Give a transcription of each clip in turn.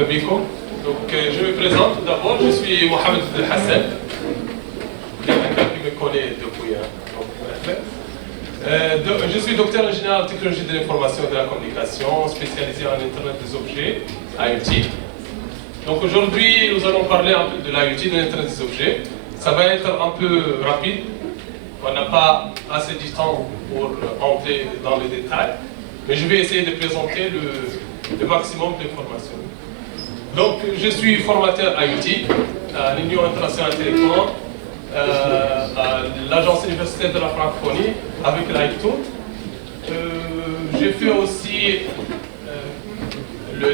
مرحبا بكم. Donc je me présente tout d'abord, je suis Mohamed Hassan. Quelqu'un qui me connaît depuis. Je suis docteur ingénieur en technologie de l'information et de la communication, spécialisé en Internet des objets, IoT. Donc aujourd'hui, nous allons parler un peu de l'IoT, de l'Internet des objets. Ça va être un peu rapide. On n'a pas assez de temps pour entrer dans les détails, mais je vais essayer de présenter le maximum d'informations. Donc, je suis formateur IoT à l'Union internationale télécom, à l'Agence universitaire de la francophonie avec l'ITOT. J'ai fait aussi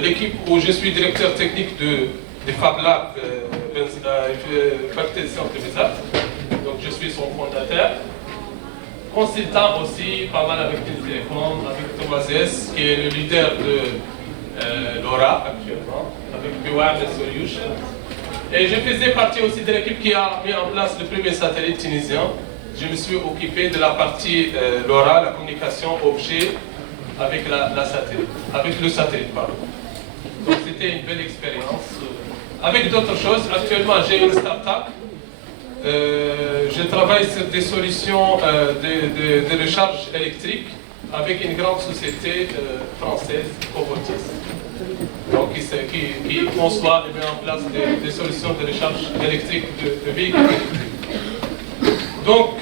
l'équipe où je suis directeur technique de Fab Lab, faculté de sciences de Bézard. Donc, je suis son fondateur. Consultant aussi, pas mal avec les télécoms, avec Thomas S, qui est le leader de LoRa actuellement, avec Wireless Solutions. Et je faisais partie aussi de l'équipe qui a mis en place le premier satellite tunisien. Je me suis occupé de la partie LoRa, la communication objet avec le satellite. Pardon. Donc c'était une belle expérience. Avec d'autres choses, actuellement j'ai une start-up. Je travaille sur des solutions de recharge électrique avec une grande société française, Covotis, donc qui conçoit et met en place des solutions de recharge électrique de véhicules. Donc,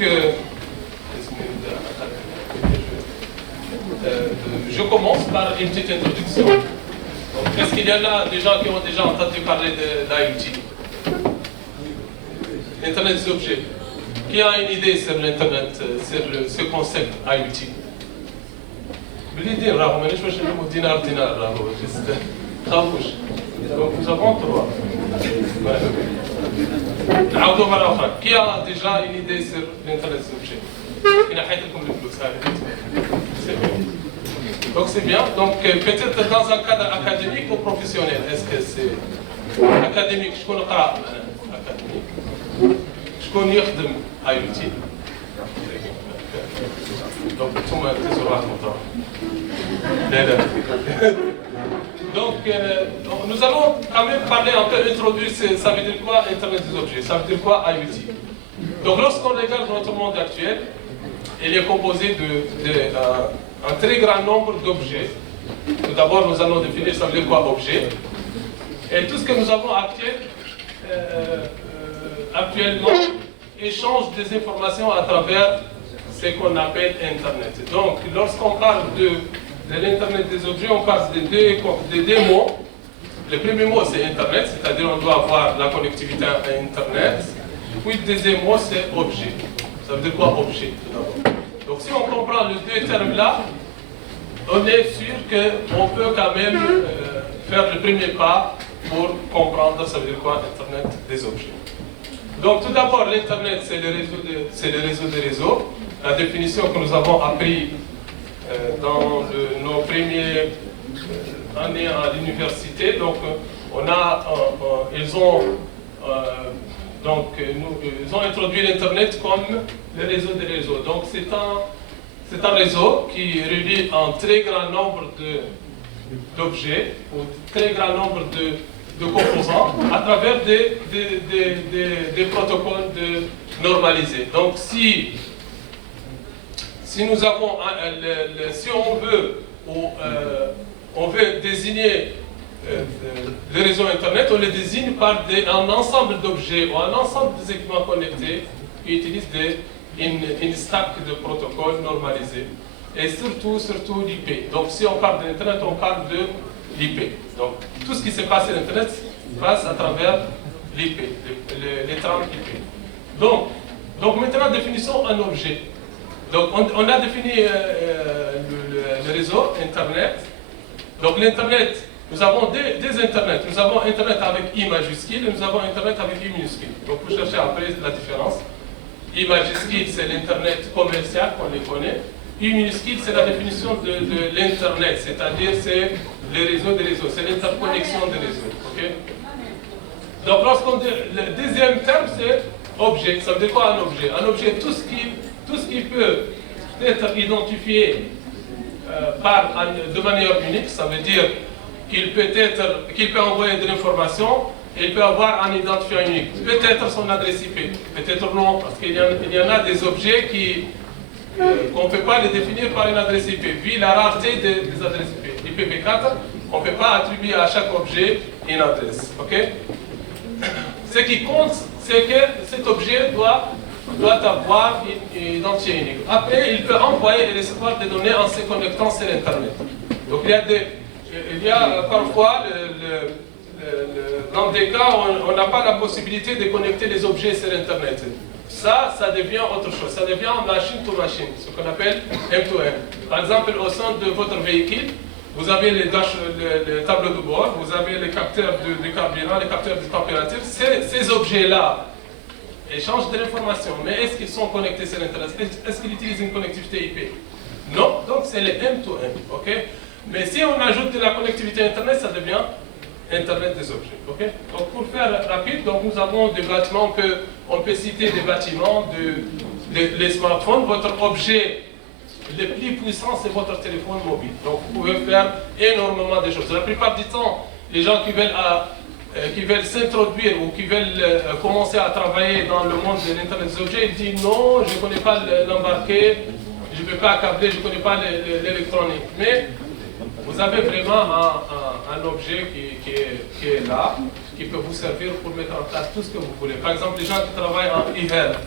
je commence par une petite introduction. Est-ce qu'il y en a des gens qui ont déjà entendu parler de l'IoT? Internet des objets. Qui a une idée sur l'Internet, sur ce concept IoT? بليدين راهو مانيش باش نجيبو دينار راهو جست خافوش. Donc nous avons trois. نعاودو مرة أخرى. Qui a déjà une idée sur l'Internet des objets? كي نحيت لكم الفلوس هذه. Donc c'est bien. Donc peut-être dans un cadre académique ou professionnel. Est-ce que c'est académique? شكون قرأ académique. شكون يخدم IoT. Donc انتم تزوروا المطار. لا. Donc nous allons quand même parler un peu, introduire ça veut dire quoi Internet des objets, ça veut dire quoi IoT. Donc lorsqu'on regarde notre monde actuel, il est composé d'un très grand nombre d'objets. Tout d'abord nous allons définir ça veut dire quoi objet. Et tout ce que nous avons actuellement échange des informations à travers ce qu'on appelle Internet. Donc, lorsqu'on parle de l'Internet des objets, on parle de deux mots. Le premier mot, c'est Internet, c'est-à-dire on doit avoir la connectivité à Internet. Puis le deuxième mot, c'est objet. Ça veut dire quoi, objet, tout d'abord? Donc, si on comprend les deux termes-là, on est sûr qu'on peut quand même faire le premier pas pour comprendre ça veut dire quoi, Internet des objets. Donc tout d'abord, l'Internet, c'est le réseau des réseaux. La définition que nous avons appris dans nos premières années à l'université. Donc ils ont introduit l'Internet comme le réseau des réseaux. Donc c'est un réseau qui relie un très grand nombre d'objets, ou très grand nombre de composants à travers des protocoles normalisés. Donc si nous avons, si on veut désigner le réseau Internet, on le désigne par un ensemble d'objets ou un ensemble d'équipements connectés qui utilisent une stack de protocoles normalisés. Et surtout l'IP. Donc si on parle de l'Internet, on parle de l'IP. Donc tout ce qui se passe sur Internet passe à travers l'IP, les trames IP. Donc maintenant, définissons un objet. Donc on a défini le réseau Internet. Donc l'Internet, nous avons des Internet. Nous avons Internet avec I majuscule et nous avons Internet avec I minuscule. Donc vous cherchez après la différence. I majuscule, c'est l'Internet commercial qu'on les connaît. I minuscule, c'est la définition de l'Internet, c'est-à-dire c'est le réseau des réseaux, c'est l'interconnexion des réseaux. Okay? Donc le deuxième terme, c'est objet. Ça veut dire quoi un objet? Un objet, tout ce qui peut être identifié de manière unique, ça veut dire qu'il peut envoyer de l'information, il peut avoir un identifiant unique. Peut-être son adresse IP, peut-être non, parce qu'il y en a des objets qu'on ne peut pas les définir par une adresse IP. Vu la rareté des adresses IP. IPv4, on ne peut pas attribuer à chaque objet une adresse. Okay? Ce qui compte, c'est que cet objet doit avoir une identité unique. Après, il peut envoyer et recevoir des données en se connectant sur Internet. Donc il y a parfois, dans des cas, on n'a pas la possibilité de connecter les objets sur Internet. Ça devient autre chose. Ça devient machine to machine, ce qu'on appelle M2M. Par exemple, au sein de votre véhicule, vous avez les tableaux de bord, vous avez les capteurs de carburant, les capteurs de température. Ces objets-là échangent de l'information. Mais est-ce qu'ils sont connectés sur Internet? Est-ce qu'ils utilisent une connectivité IP? Non. Donc c'est les M2M. Okay? Mais si on ajoute de la connectivité Internet, ça devient Internet des objets. Okay? Donc pour faire rapide, donc nous avons des bâtiments, on peut citer des bâtiments, les smartphones. Votre objet le plus puissant, c'est votre téléphone mobile. Donc vous pouvez faire énormément de choses. La plupart du temps, les gens qui veulent s'introduire ou qui veulent commencer à travailler dans le monde de l'Internet des objets, ils disent non, je ne connais pas l'embarqué, je ne peux pas câbler, je ne connais pas l'électronique. Mais vous avez vraiment un objet qui est là, qui peut vous servir pour mettre en place tout ce que vous voulez. Par exemple, les gens qui travaillent en hiver,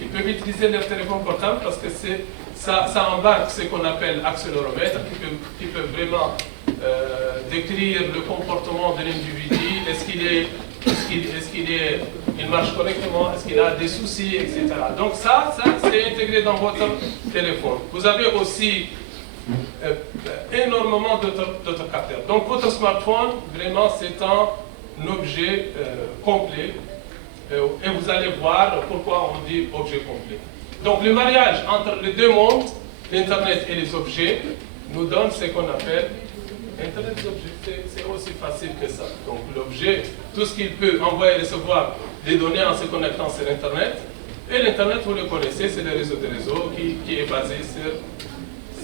ils peuvent utiliser leur téléphone portable parce que ça embarque ce qu'on appelle accéléromètre, qui peut vraiment décrire le comportement de l'individu, il marche correctement, est-ce qu'il a des soucis, etc. Donc ça c'est intégré dans votre téléphone. Vous avez aussi énormément d'autres capteurs. Donc votre smartphone, vraiment, c'est un objet complet. Et vous allez voir pourquoi on dit objet complet. Donc le mariage entre les deux mondes, l'Internet et les objets, nous donne ce qu'on appelle Internet des objets. C'est aussi facile que ça. Donc l'objet, tout ce qu'il peut envoyer et recevoir des données en se connectant sur Internet. Et l'Internet, vous le connaissez, c'est le réseau des réseaux qui est basé sur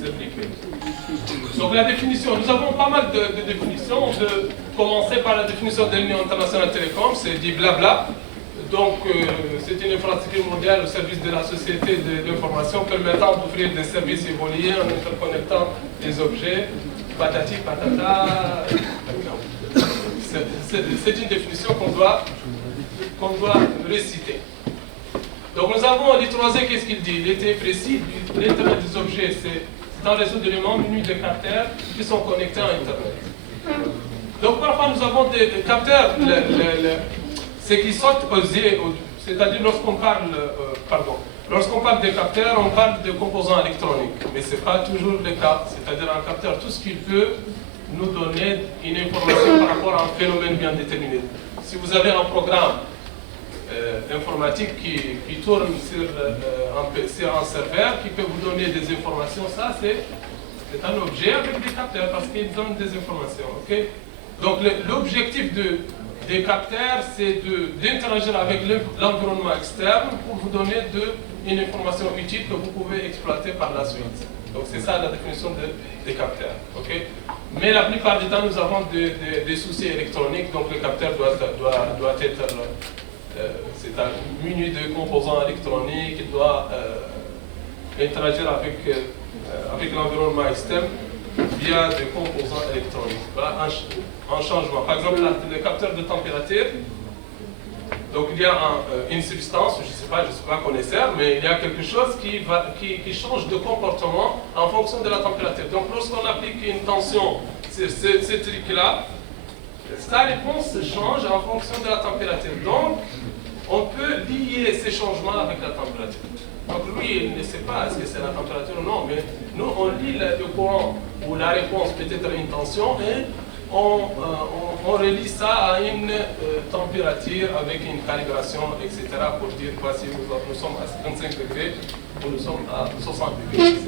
l'IP. Donc la définition, nous avons pas mal de définitions. On peut commencer par la définition de l'Union internationale télécom, c'est dit blabla. Donc, c'est une infrastructure mondiale au service de la société de l'information permettant d'offrir des services évolués en interconnectant des objets. Patati, patata. C'est une définition qu'on doit réciter. Donc, nous avons l'I3E, qu'est-ce qu'il dit? Il était précis, l'Internet des objets, c'est un réseau d'éléments munis de capteurs qui sont connectés à Internet. Donc, parfois, nous avons des capteurs. Ce qui saute aux yeux, c'est-à-dire lorsqu'on parle des capteurs, on parle de composants électroniques, mais ce n'est pas toujours le cas. C'est-à-dire un capteur, tout ce qu'il peut nous donner une information par rapport à un phénomène bien déterminé. Si vous avez un programme informatique qui tourne sur un serveur, qui peut vous donner des informations, ça c'est un objet avec des capteurs parce qu'il donne des informations. Okay? Donc l'objectif des capteurs, c'est d'interagir avec l'environnement externe pour vous donner une information utile que vous pouvez exploiter par la suite. Donc c'est ça la définition des capteurs. Okay? Mais la plupart du temps, nous avons des soucis électroniques, donc le capteur doit être c'est un menu de composants électroniques, il doit interagir avec l'environnement externe via des composants électroniques. Voilà un changement. Par exemple, le capteur de température, donc il y a une substance, je ne suis pas connaisseur, mais il y a quelque chose qui change de comportement en fonction de la température. Donc lorsqu'on applique une tension sur ce truc-là, sa réponse change en fonction de la température. Donc, on peut lier ces changements avec la température. Donc lui, il ne sait pas est-ce que c'est la température ou non, mais nous, on lit le courant ou la réponse peut-être une tension et on relie ça à une température avec une calibration, etc. pour dire voici, nous sommes à 55 degrés ou nous sommes à 60 degrés, etc.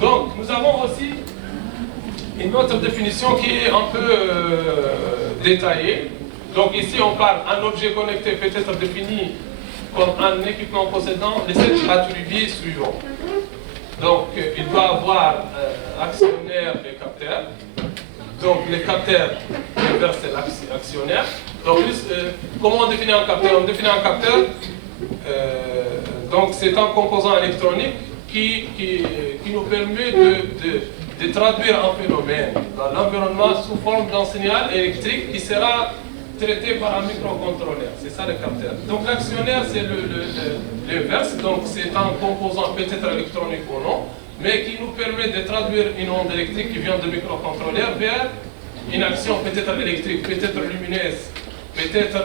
Donc, nous avons aussi une autre définition qui est un peu détaillée. Donc ici, on parle d'un objet connecté peut être défini comme un équipement possédant les 7 attributs suivants. Donc, il doit avoir actionnaire et capteur. Donc les capteurs inverse c'est l'actionnaire. Donc comment on définit un capteur? On définit un capteur, donc c'est un composant électronique qui nous permet de traduire un phénomène dans l'environnement sous forme d'un signal électrique qui sera traité par un microcontrôleur. C'est ça le capteur. Donc l'actionnaire c'est l'inverse, donc c'est un composant peut-être électronique ou non, mais qui nous permet de traduire une onde électrique qui vient de microcontrôleur vers une action peut-être électrique, peut-être lumineuse, peut-être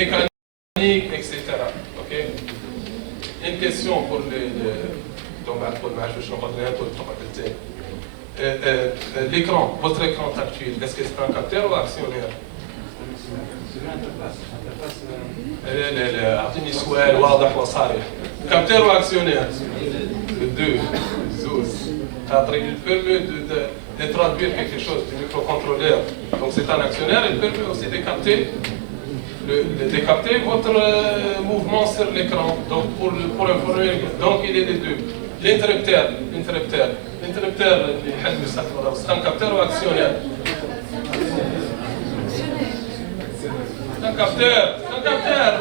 mécanique, etc. Okay? Une question pour l'écran, votre écran tactile, est-ce que c'est un capteur ou actionnaire? أعطيني سؤال واضح وصريح. Capteur ou actionnaire? Deux. Il permet de traduire quelque chose du microcontrôleur. Donc c'est un actionnaire, il permet aussi de capter votre mouvement sur l'écran. Donc pour informer, donc il est les deux. L'interrupteur, c'est un capteur ou actionnaire? C'est un capteur,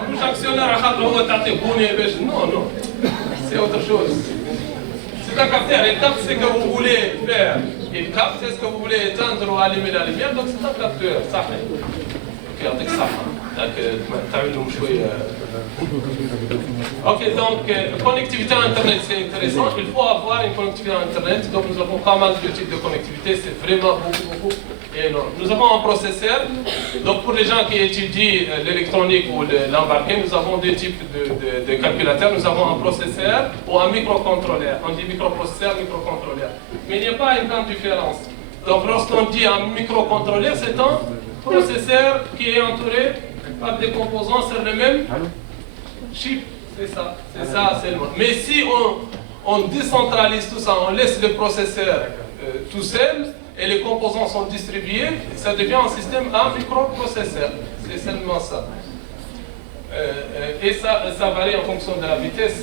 مش actionnaire à خاطر هو تعطيه بوني باش non, c'est autre chose. C'est un capteur, il capte ce que vous voulez faire. Il capte ce que vous voulez éteindre ou allumer la lumière, donc c'est un capteur, صحيح. Ok, يعطيك الصحة. تعملوا شوية. Ok, donc connectivité Internet, c'est intéressant. Il faut avoir une connectivité Internet. Donc nous avons pas mal de types de connectivité. C'est vraiment beaucoup énorme. Nous avons un processeur. Donc pour les gens qui étudient l'électronique ou l'embarqué, nous avons deux types de calculateurs. Nous avons un processeur ou un microcontrôleur. On dit microprocesseur, microcontrôleur. Mais il n'y a pas une grande différence. Donc lorsqu'on dit un microcontrôleur, c'est un processeur qui est entouré par des composants sur le même chip. C'est ça seulement. Mais si on décentralise tout ça, on laisse le processeur tout seul et les composants sont distribués, ça devient un système à microprocesseur. C'est seulement ça. Et ça varie en fonction de la vitesse.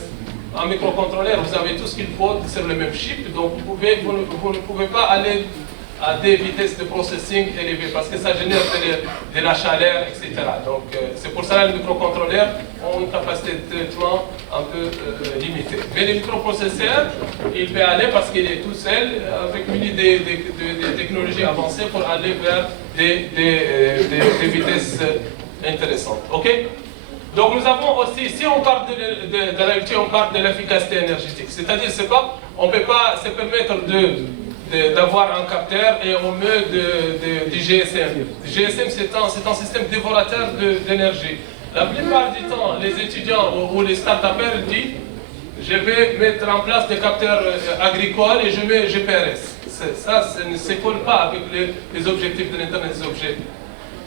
En microcontrôleur, vous avez tout ce qu'il faut sur le même chip, donc vous ne pouvez pas aller à des vitesses de processing élevées parce que ça génère de la chaleur, etc. Donc c'est pour ça que les microcontrôleurs ont une capacité de traitement un peu limitée. Mais les microprocesseurs, il peut aller parce qu'il est tout seul avec muni des technologies avancées pour aller vers des vitesses intéressantes. Ok? Donc nous avons aussi, si on parle de la on parle de l'efficacité énergétique. C'est-à-dire, on ne peut pas se permettre d'avoir un capteur et on met du GSM. Le GSM, c'est un système dévorateur d'énergie. La plupart du temps, les étudiants ou les start-upers disent je vais mettre en place des capteurs agricoles et je mets GPRS. Ça ne se colle pas avec les objectifs de l'Internet des objets.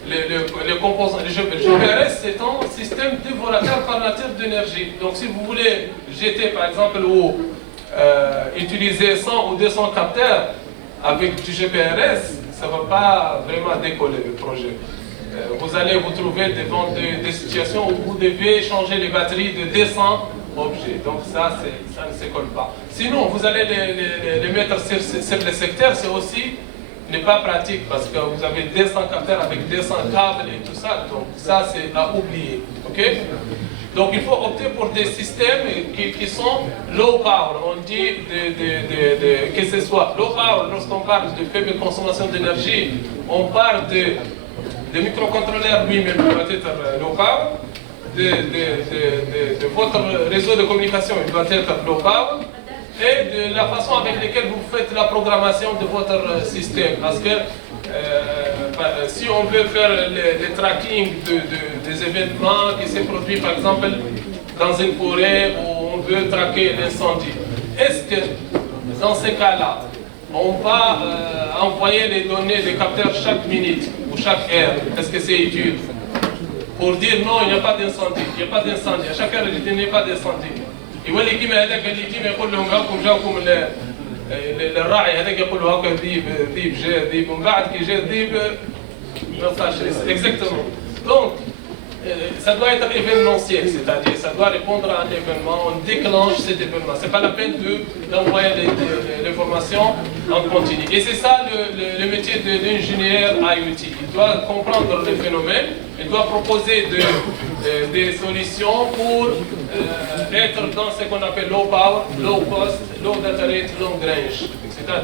Les composants, le GPRS, c'est un système dévorateur par nature d'énergie. Donc si vous voulez jeter par exemple ou utiliser 100 ou 200 capteurs avec du GPRS, ça ne va pas vraiment décoller le projet. Vous allez vous trouver devant des situations où vous devez changer les batteries de 200 objets. Donc ça ne se colle pas. Sinon, vous allez les mettre sur les secteurs, c'est aussi n'est pas pratique parce que vous avez 200 capteurs avec 200 câbles et tout ça. Donc ça, c'est à oublier. Okay? Donc il faut opter pour des systèmes qui sont low power. On dit que ce soit low power, lorsqu'on parle de faible consommation d'énergie, on parle de microcontrôleurs lui-même qui doit être low power, de votre réseau de communication il doit être low power, et de la façon avec laquelle vous faites la programmation de votre système. Parce que si on veut faire le tracking des événements qui se produisent par exemple dans une forêt où on veut traquer l'incendie, est-ce que dans ces cas-là, on va envoyer les données des capteurs chaque minute ou chaque heure? Est-ce que c'est utile? Pour dire non, il n'y a pas d'incendie, il n'y a pas d'incendie, à chaque heure il n'y a pas d'incendie. يولي كيما هذاك اللي كيما يقول لهم هاكم جاكم الراعي هذاك يقول له هاكا ذيب جا ذيب ومن بعد كي جا ذيب ما صارش exactement. Donc ça doit être événementiel, c'est-à-dire ça doit répondre à un événement, on déclenche cet événement. C'est pas la peine d'envoyer l'information en continu. Et c'est ça le métier de l'ingénieur IoT. Il doit comprendre le phénomène, il doit proposer des solutions pour être dans ce qu'on appelle low power, low cost, low data rate, long range.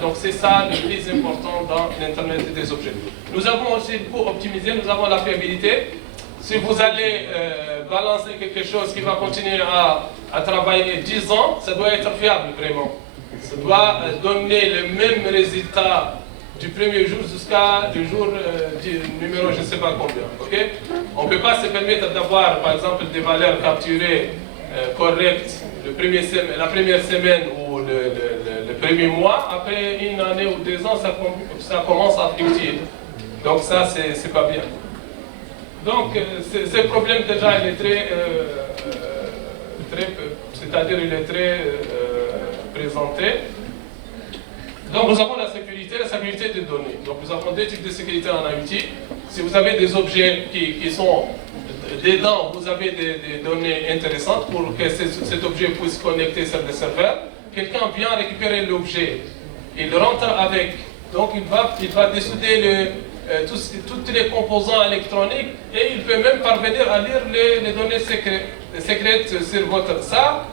Donc c'est ça le plus important dans l'Internet des objets. Nous avons aussi, pour optimiser, nous avons la fiabilité. Si vous allez balancer quelque chose qui va continuer à travailler 10 ans, ça doit être fiable vraiment. Ça doit donner le même résultat du premier jour jusqu'à du jour du numéro je ne sais pas combien. Okay? On ne peut pas se permettre d'avoir par exemple des valeurs capturées correctes la première semaine ou le premier mois. Après une année ou 2 ans, ça commence à fluctuer. Donc ça, c'est pas bien. Donc, ce problème déjà, il est c'est-à-dire il est très présenté. Donc, nous avons la sécurité des données. Donc, nous avons 2 types de sécurité en IoT. Si vous avez des objets qui sont dedans, vous avez des données intéressantes pour que cet objet puisse connecter sur le serveur. Quelqu'un vient récupérer l'objet, il rentre avec, donc il va dessouder tous les composants électroniques et il peut même parvenir à lire les données secrètes sur votre... Ça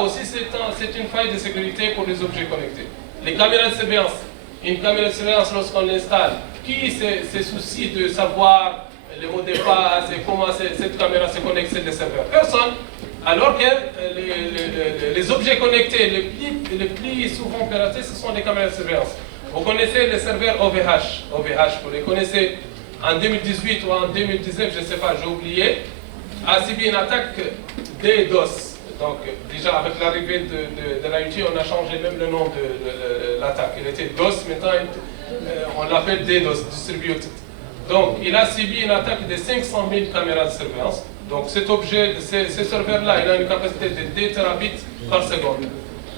aussi, c'est une faille de sécurité pour les objets connectés. Les caméras de surveillance. Une caméra de surveillance, lorsqu'on l'installe, qui se soucie de savoir les mots de passe et comment cette caméra se connecte sur le serveur? Personne. Alors que les objets connectés les plus souvent piratés, ce sont les caméras de surveillance. Vous connaissez les serveurs OVH. Vous les connaissez en 2018 ou en 2019, je ne sais pas, j'ai oublié, a subi une attaque DDoS. Donc déjà avec l'arrivée de l'IoT, on a changé même le nom de l'attaque. Il était DOS, maintenant on l'appelle DDoS, Distributed. Donc il a subi une attaque de 500 000 caméras de surveillance. Donc cet objet, ce serveur-là, il a une capacité de 2 terabits par seconde.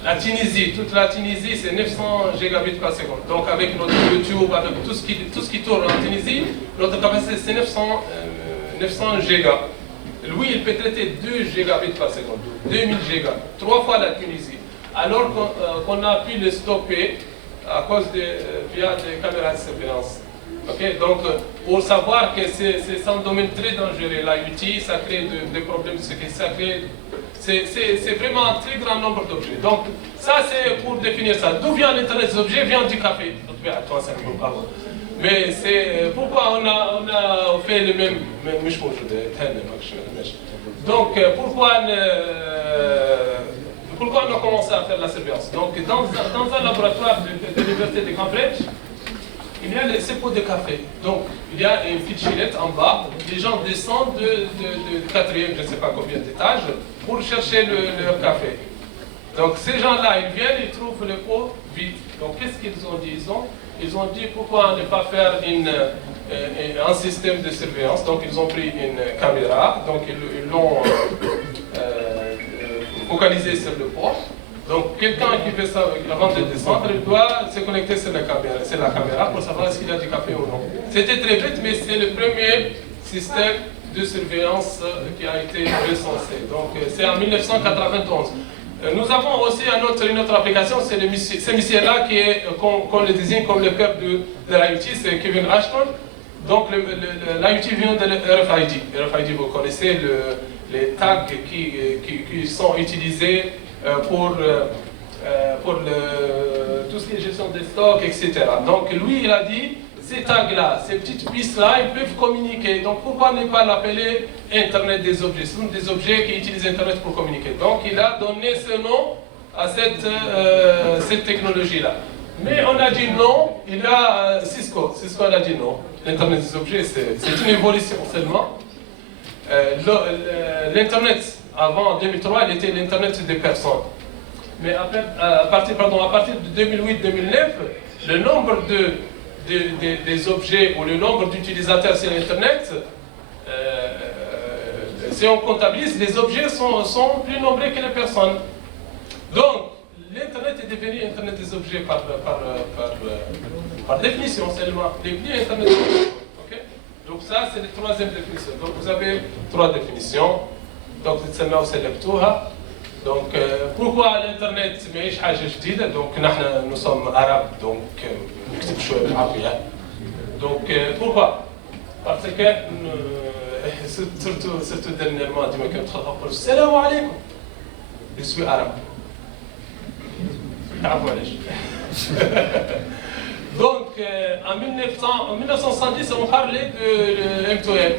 La Tunisie, toute la Tunisie, c'est 900 gigabits par seconde. Donc avec notre YouTube, avec tout ce qui tourne en Tunisie, notre capacité c'est 900 gigas. Lui, il peut traiter 2 gigabits par seconde, 2000 gigas, 3 fois la Tunisie. Alors qu'on a pu le stopper à cause via des caméras de surveillance. Okay? Donc, pour savoir que c'est un domaine très dangereux, l'IoT, ça crée des problèmes de sécurité, c'est vraiment un très grand nombre d'objets. Donc, ça c'est pour définir ça. D'où vient l'Internet des objets? Vient du café. Mais c'est pourquoi on a fait le même. Donc, pourquoi on a commencé à faire la surveillance? Donc, dans un laboratoire de l'université de Cambridge, il y a les pots de café. Donc, il y a une petite chilette en bas. Les gens descendent de 4e, je ne sais pas combien d'étages, pour chercher leur café. Donc, ces gens-là, ils viennent, ils trouvent le pot vide. Donc, qu'est-ce qu'ils ont dit? Ils ont dit pourquoi ne pas faire un système de surveillance. Donc, ils ont pris une caméra. Donc, ils l'ont focalisé sur le pot. Donc, quelqu'un qui fait ça avant de descendre, il doit se connecter sur la caméra pour savoir s'il y a du café ou non. C'était très vite, mais c'est le premier système de surveillance qui a été recensé. Donc, c'est en 1991. Nous avons aussi une autre application, c'est ce monsieur-là qu'on le désigne comme le père de l'IoT, c'est Kevin Ashton. Donc, l'IoT vient de RFID. RFID, vous connaissez les tags qui sont utilisés pour tout ce qui est gestion des stocks, etc. Donc lui, il a dit, ces tags-là, ces petites pistes-là, ils peuvent communiquer. Donc pourquoi ne pas l'appeler Internet des objets? Ce sont des objets qui utilisent Internet pour communiquer. Donc il a donné ce nom à cette technologie-là. Mais on a dit non, il y a Cisco a dit non. L'Internet des objets, c'est une évolution seulement. L'Internet, avant 2003, il était l'Internet des personnes. Mais à partir de 2008-2009, le nombre des objets ou le nombre d'utilisateurs sur Internet, si on comptabilise, les objets sont plus nombreux que les personnes. Donc, l'Internet est devenu Internet des objets par définition seulement. Les plus Internet des objets. Okay? Donc ça, c'est la troisième définition. Donc vous avez trois définitions. Donc donc pourquoi l'internet ماهيش حاجه جديده donc nous sommes arabes donc نكتب شويه بالعربيه. Donc pourquoi parce que surtout dernièrement ديما كنت نقول السلام عليكم je suis arabe. تعرفوا علاش. Donc en 1970 on parlait de M2M.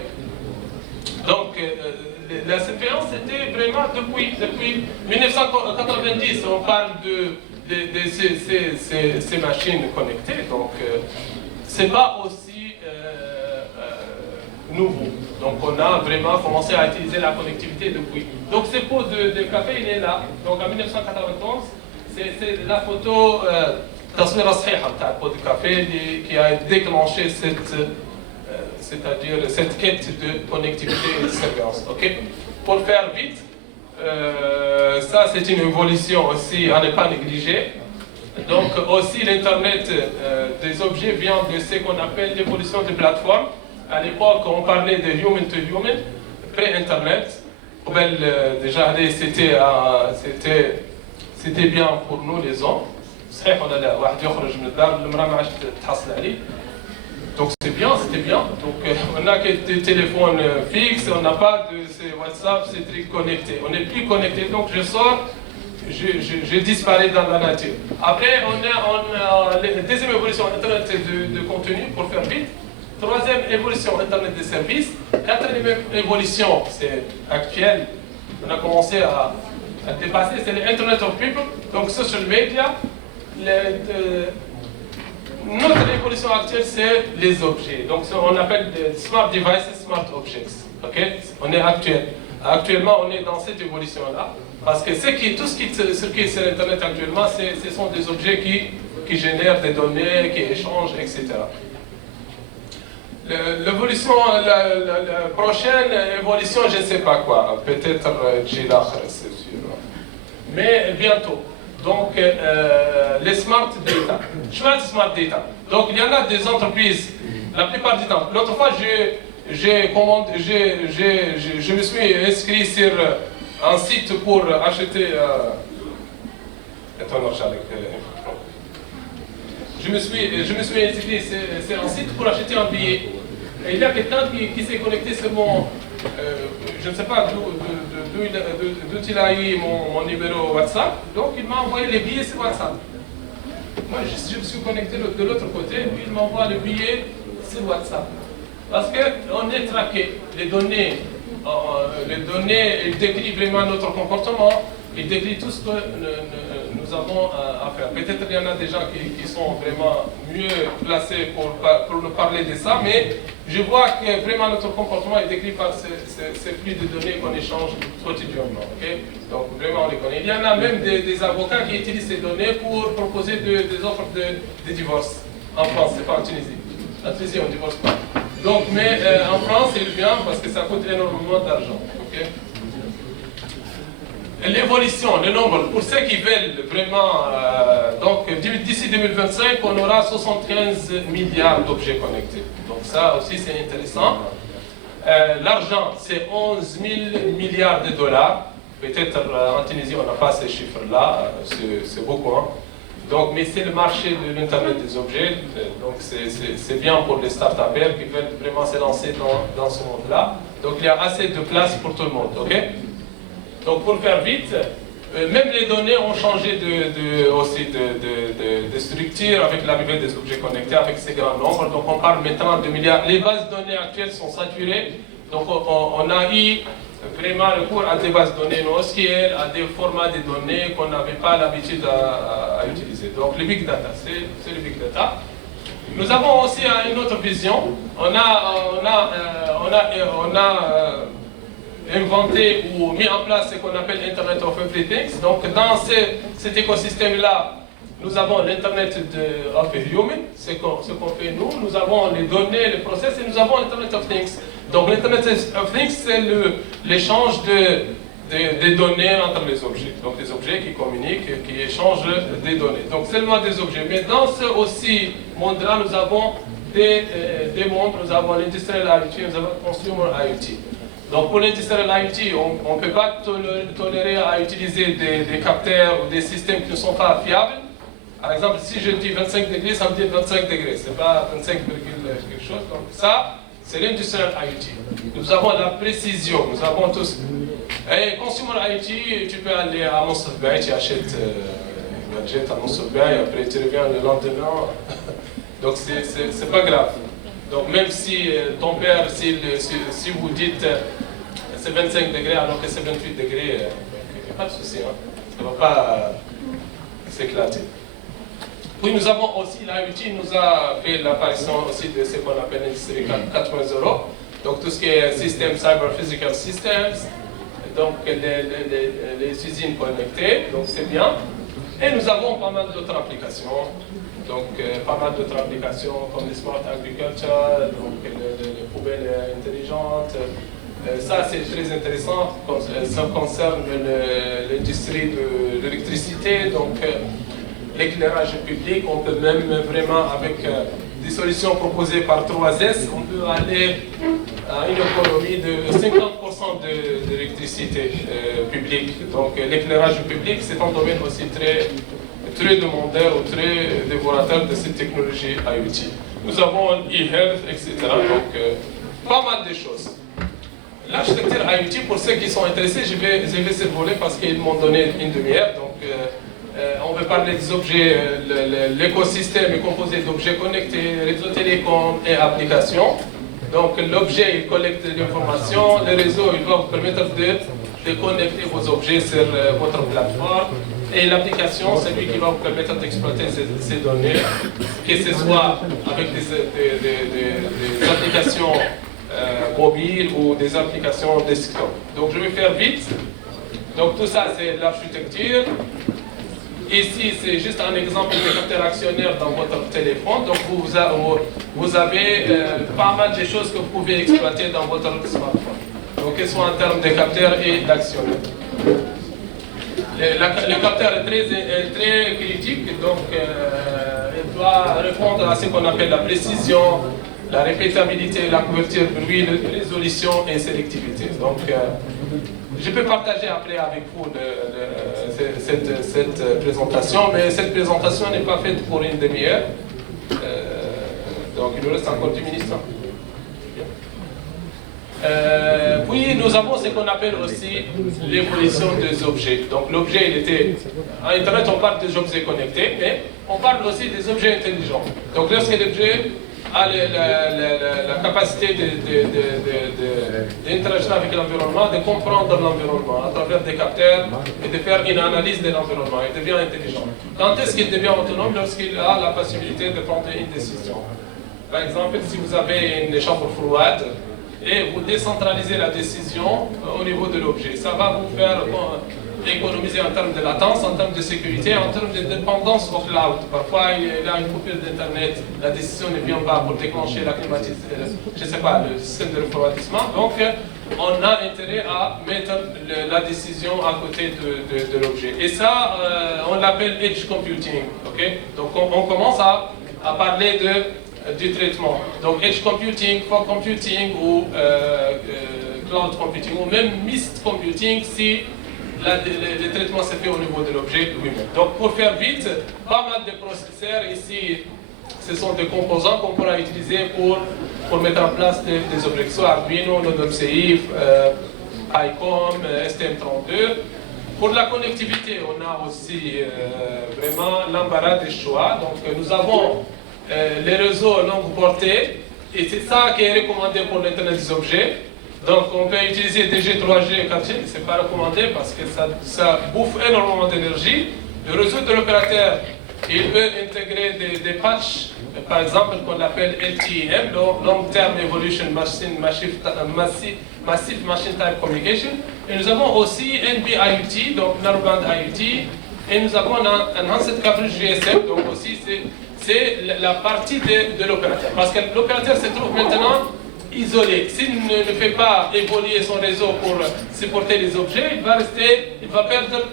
Donc la CP1 c'était vraiment depuis 1990 on parle de ces machines connectées, donc c'est pas aussi nouveau. Donc on a vraiment commencé à utiliser la connectivité depuis. Donc ce pot de café il est là. Donc en 1991 c'est la photo تصويرة صحيحة بتاع البوت de café qui a déclenché c'est-à-dire cette quête de connectivité et de surveillance. Okay? Pour faire vite, ça c'est une évolution aussi à ne pas négliger. Donc aussi l'internet des objets vient de ce qu'on appelle l'évolution des plateformes. À l'époque on parlait de human to human, pré-internet. Déjà c'était bien pour nous les hommes. صحيح ولا لا واحد يخرج من الدار المراه ما عادش تحصل عليه. Donc c'était bien. Donc on a que des téléphones fixes, on n'a pas de ces WhatsApp, ces trucs connectés. On n'est plus connecté, donc je sors, je disparais dans la nature. Après on a la deuxième évolution internet de contenu pour faire vite. Troisième évolution internet des services. Quatrième évolution c'est actuel. On a commencé à dépasser, c'est l'internet of people, donc social media. Notre évolution actuelle, c'est les objets. Donc, on appelle des smart devices, smart objects. Okay? On est actuellement, on est dans cette évolution-là. Parce que tout ce qui circule sur Internet actuellement, ce sont des objets qui génèrent des données, qui échangent, etc. L'évolution, la prochaine évolution, je ne sais pas quoi. Peut-être Gilach, c'est sûr. Mais bientôt. Donc, les smart data. Je fais smart data. Donc, il y en a des entreprises, la plupart du temps. L'autre fois, je me suis inscrit sur un site pour acheter. Je me suis inscrit sur un site pour acheter un billet. Et il y a quelqu'un qui s'est connecté sur mon. Je ne sais pas d'où il a eu mon numéro WhatsApp, donc il m'a envoyé les billets sur WhatsApp. Moi je me suis connecté de l'autre côté, puis il m'envoie le billet sur WhatsApp. Parce qu'on est traqué, les données, ils décrivent vraiment notre comportement, ils décrivent tout ce que nous avons à faire. Peut-être qu'il y en a des gens qui sont vraiment mieux placés pour nous parler de ça, mais je vois que vraiment notre comportement est décrit par ces flux de données qu'on échange quotidiennement. Okay? Donc vraiment on les connaît. Il y en a même des avocats qui utilisent ces données pour proposer des offres de divorce. En France, c'est pas en Tunisie. En Tunisie on ne divorce pas. Donc, mais en France c'est bien parce que ça coûte énormément d'argent. Okay? L'évolution, le nombre, pour ceux qui veulent vraiment, donc d'ici 2025, on aura 75 milliards d'objets connectés. Donc ça aussi c'est intéressant. L'argent, c'est 11 000 milliards de dollars. Peut-être en Tunisie, on n'a pas ces chiffres-là, c'est beaucoup. Hein. Donc, mais c'est le marché de l'Internet des objets. Donc c'est bien pour les start-upers qui veulent vraiment se lancer dans ce monde-là. Donc il y a assez de place pour tout le monde. Okay? Donc pour faire vite, même les données ont changé aussi de structure avec l'arrivée des objets connectés, avec ces grands nombres. Donc on parle maintenant de milliards. Les bases de données actuelles sont saturées. Donc on a eu vraiment recours à des bases de données NoSQL, à des formats de données qu'on n'avait pas l'habitude à utiliser. Donc le big data, c'est le big data. Nous avons aussi une autre vision. On a inventé ou mis en place ce qu'on appelle Internet of Everything. Donc dans cet écosystème-là, nous avons l'Internet of Human, ce qu'on fait nous. Nous avons les données, les process, et nous avons l'Internet of Things. Donc l'Internet of Things, c'est l'échange des données entre les objets. Donc des objets qui communiquent, qui échangent des données. Donc seulement des objets. Mais dans ce aussi monde-là, nous avons des mondes. Nous avons l'industrial IoT, nous avons le consumer IoT. Donc pour l'industrial IoT, on ne peut pas tolérer à utiliser des capteurs ou des systèmes qui ne sont pas fiables. Par exemple, si je dis 25 degrés, ça me dit 25 degrés, ce n'est pas 25, quelque chose. Donc ça, c'est l'industrial IoT. Nous avons la précision, nous avons tous. Et consumer IoT, tu peux aller à Monsterberg, tu achètes un gadget à Monsterberg et après tu reviens le lendemain. Donc c'est pas grave. Donc même si ton père, si vous dites c'est 25 degrés alors que c'est 28 degrés, il n'y a pas de souci, hein. Ça ne va pas s'éclater. Puis nous avons aussi, l'IoT nous a fait l'apparition aussi de ce qu'on appelle l'industrie 4.0, donc tout ce qui est système Cyber Physical Systems, donc les usines connectées, donc c'est bien. Et nous avons pas mal d'autres applications, donc pas mal d'autres applications comme les Smart Agriculture, donc les poubelles intelligentes. Ça c'est très intéressant, ça concerne l'industrie de l'électricité, donc l'éclairage public, on peut même vraiment avec des solutions proposées par 3S, on peut aller à une économie de 50% d'électricité publique. Donc l'éclairage public, c'est un domaine aussi très demandeur ou très dévorateur de cette technologie IoT. Nous avons e-health, etc. Donc pas mal de choses. L'architecture IoT, pour ceux qui sont intéressés, je vais survoler parce qu'ils m'ont donné une demi-heure. Donc on veut parler des objets, l'écosystème est composé d'objets connectés, réseaux télécoms et applications. Donc l'objet, il collecte l'information, le réseau, il va vous permettre de connecter vos objets sur votre plateforme. Et l'application, c'est lui qui va vous permettre d'exploiter ces données, que ce soit avec des applications mobiles ou des applications desktop. Donc je vais faire vite. Donc tout ça, c'est l'architecture. Ici, c'est juste un exemple de capteur actionnaire dans votre téléphone. Donc, vous avez pas mal de choses que vous pouvez exploiter dans votre smartphone. Donc, que ce soit en termes de capteur et d'actionnaire. Le capteur est très critique, donc il doit répondre à ce qu'on appelle la précision, la répétabilité, la couverture bruit, la résolution et sélectivité. Donc, je peux partager après avec vous cette présentation, mais cette présentation n'est pas faite pour une demi-heure. Donc il nous reste encore 10 minutes. Puis nous avons ce qu'on appelle aussi l'évolution des objets. Donc l'objet, il était... En Internet, on parle des objets connectés, mais on parle aussi des objets intelligents. Donc lorsque l'objet a la capacité d'interagir avec l'environnement, de comprendre l'environnement à travers des capteurs et de faire une analyse de l'environnement. Il devient intelligent. Quand est-ce qu'il devient autonome? Lorsqu'il a la possibilité de prendre une décision. Par exemple, si vous avez une chambre froide et vous décentralisez la décision au niveau de l'objet, ça va vous faire économiser en termes de latence, en termes de sécurité, en termes de dépendance au cloud. Parfois, il y a une coupure d'Internet, la décision ne vient pas pour déclencher la climatisation, je ne sais pas, le système de refroidissement. Donc, on a intérêt à mettre la décision à côté de l'objet. Et ça, on l'appelle edge computing. Okay? Donc, on commence à parler du traitement. Donc, edge computing, fog computing ou cloud computing, ou même mist computing si le traitement se fait au niveau de l'objet lui-même. Donc pour faire vite, pas mal de processeurs ici, ce sont des composants qu'on pourra utiliser pour mettre en place des objets, soit Arduino, NodeMCI, ICOM, STM32. Pour la connectivité, on a aussi vraiment l'embarras des choix. Donc nous avons les réseaux longue portée, et c'est ça qui est recommandé pour l'Internet des objets. Donc on peut utiliser DG, 3G, 4G, ce n'est pas recommandé parce que ça bouffe énormément d'énergie. Le réseau de l'opérateur, il peut intégrer des patchs, par exemple qu'on appelle LTEM, Long Term Evolution Massive Machine Type Communication. Et nous avons aussi NB-IoT, donc Narrowband IoT, et nous avons un Enhanced Coverage GSM, donc aussi c'est la partie de l'opérateur. Parce que l'opérateur se trouve maintenant isolé. S'il ne fait pas évoluer son réseau pour supporter les objets, il va perdre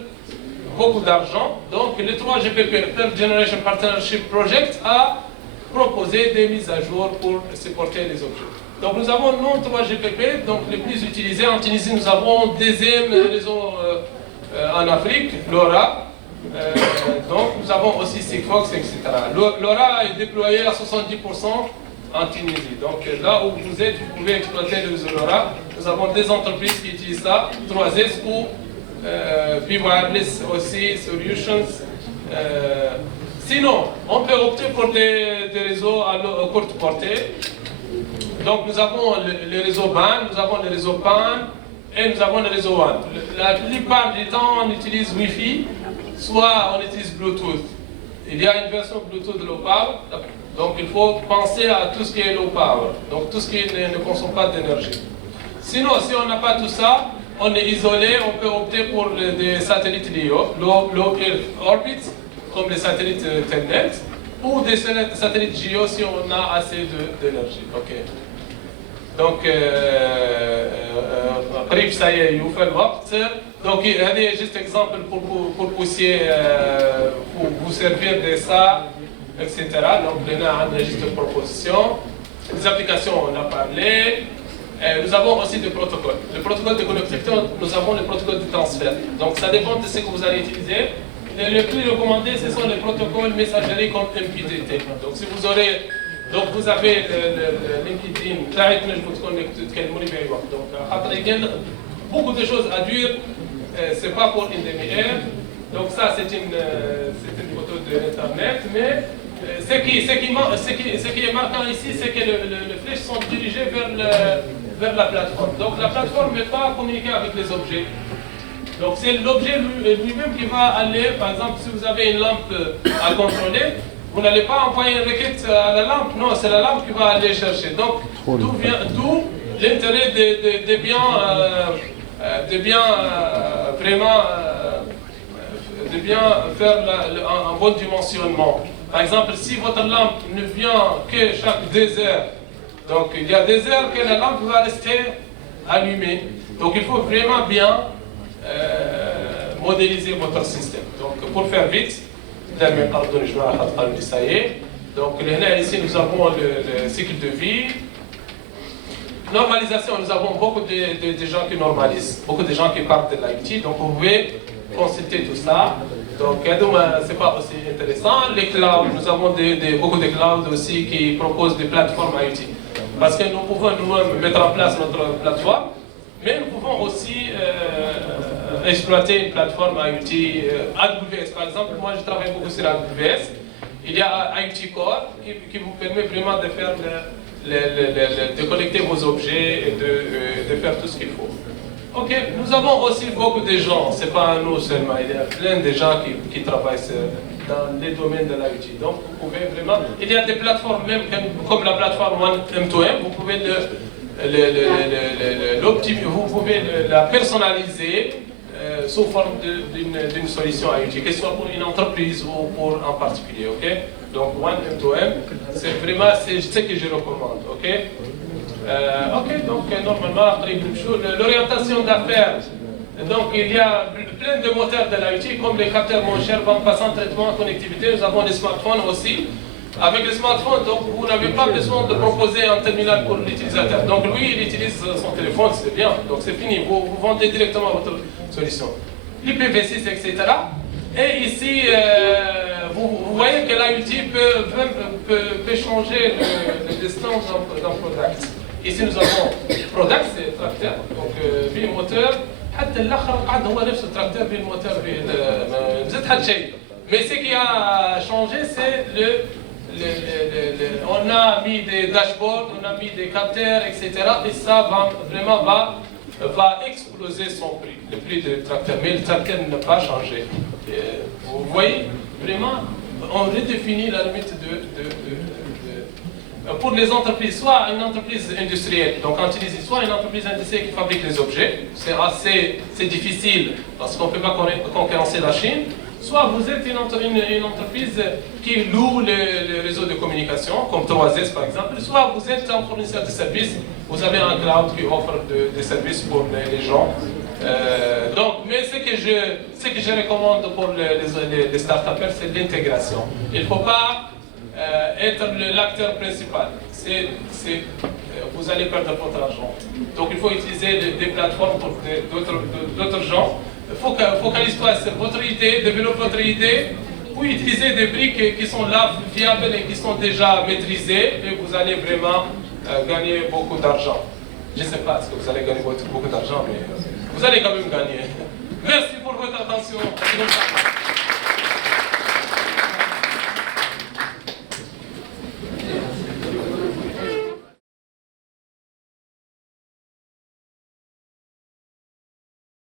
beaucoup d'argent. Donc le 3GPP, Third Generation Partnership Project, a proposer des mises à jour pour supporter les objets. Donc nous avons non 3GPP, donc les plus utilisés. En Tunisie, nous avons deuxième réseau en Afrique, LoRa. Donc nous avons aussi Sigfox, etc. LoRa est déployé à 70% en Tunisie. Donc là où vous êtes, vous pouvez exploiter le réseau LoRa. Nous avons des entreprises qui utilisent ça, 3S ou Wireless aussi, Solutions. Sinon, on peut opter pour des réseaux à courte portée. Donc nous avons le réseau BAN, nous avons le réseau PAN et nous avons le réseau WAN. La plupart du temps, on utilise Wi-Fi, soit on utilise Bluetooth. Il y a une version Bluetooth low power, donc il faut penser à tout ce qui est low power, donc tout ce qui ne consomme pas d'énergie. Sinon, si on n'a pas tout ça, on est isolé, on peut opter pour des satellites LEO, Low Earth Orbit, comme les satellites Telnet, ou des satellites GEO si on a assez d'énergie. Okay. Donc, après, ça y est, il fait le وقت. Donc, c'est juste un exemple pour pousser, pour vous servir de ça, etc. Donc, on a juste une proposition. Les applications, on a parlé. Nous avons aussi des protocoles. Le protocole de connectivité, nous avons le protocole de transfert. Donc, ça dépend de ce que vous allez utiliser. Les plus recommandés, ce sont les protocoles messagerie comme MQTT. Donc, si vous aurez, donc vous avez LinkedIn, donc beaucoup de choses à dire. C'est pas pour une demi-heure. Donc ça, c'est une photo de l'internet, mais ce qui est marquant ici, c'est que les flèches sont dirigées vers la plateforme. Donc la plateforme ne peut pas communiquer avec les objets. Donc c'est l'objet lui-même qui va aller, par exemple, si vous avez une lampe à contrôler, vous n'allez pas envoyer une requête à la lampe, non, c'est la lampe qui va aller chercher. Donc d'où l'intérêt de bien faire un bon dimensionnement. Par exemple, si votre lampe ne vient que chaque 2 heures, donc il y a 2 heures que la lampe va rester allumée. Donc il faut vraiment bien modéliser votre système. Donc pour faire vite, donc ici nous avons le cycle de vie. Normalisation, nous avons beaucoup de gens qui normalisent, beaucoup de gens qui partent de l'IT, donc vous pouvez consulter tout ça. Donc c'est pas aussi intéressant. Les clouds, nous avons beaucoup de clouds aussi qui proposent des plateformes IoT. Parce que nous pouvons nous-mêmes mettre en place notre plateforme, mais nous pouvons aussi exploiter une plateforme IoT, AWS par exemple. Moi je travaille beaucoup sur AWS. Il y a IoT Core qui vous permet vraiment de faire de connecter vos objets et de faire tout ce qu'il faut. Ok, nous avons aussi beaucoup de gens, c'est pas nous seulement, il y a plein de gens qui travaillent dans les domaines de l'IoT. Donc vous pouvez vraiment, il y a des plateformes même comme la plateforme M2M, vous pouvez vous pouvez la personnaliser sous forme d'une solution IoT, que ce soit pour une entreprise ou pour un particulier, ok? Donc M2M, c'est vraiment ce que je recommande, ok? Ok, donc normalement, l'orientation d'affaires, donc il y a plein de moteurs de l'IoT, comme les capteurs moins chers, bande passante, traitement, connectivité, nous avons les smartphones aussi. Avec les smartphones, donc vous n'avez pas besoin de proposer un terminal pour l'utilisateur. Donc lui, il utilise son téléphone, c'est bien, donc c'est fini, vous vendez directement votre solution. l'IPv6, etc. Et ici, vous voyez que l'IoT peut changer le destin d'un product. Ici nous avons product, c'est tracteur, donc bimoteur. حتى الاخر قاعد هو نفس التراكتور بالموتور ما زاد حتى شيء. Mais ce qui a changé, c'est on a mis des dashboards, on a mis des capteurs, etc. Et ça va exploser son prix, le prix du tracteur. Mais le tracteur n'a pas changé. Vous voyez, vraiment, on redéfinit la limite pour les entreprises, soit une entreprise industrielle, donc en Tunisie, soit une entreprise industrielle qui fabrique les objets, c'est difficile parce qu'on ne peut pas concurrencer la Chine, soit vous êtes une entreprise qui loue les réseaux de communication, comme 3S par exemple, soit vous êtes un fournisseur de services, vous avez un cloud qui offre des services pour les gens. Mais ce que je recommande pour les start-upers, c'est l'intégration. Il ne faut pas être l'acteur principal. Vous allez perdre votre argent. Donc il faut utiliser des plateformes pour d'autres gens. Focalise-toi sur votre idée, développe votre idée, ou utiliser des briques qui sont là, fiables et qui sont déjà maîtrisées, et vous allez vraiment gagner beaucoup d'argent. Je ne sais pas si vous allez gagner beaucoup d'argent, mais vous allez quand même gagner. Merci pour votre attention.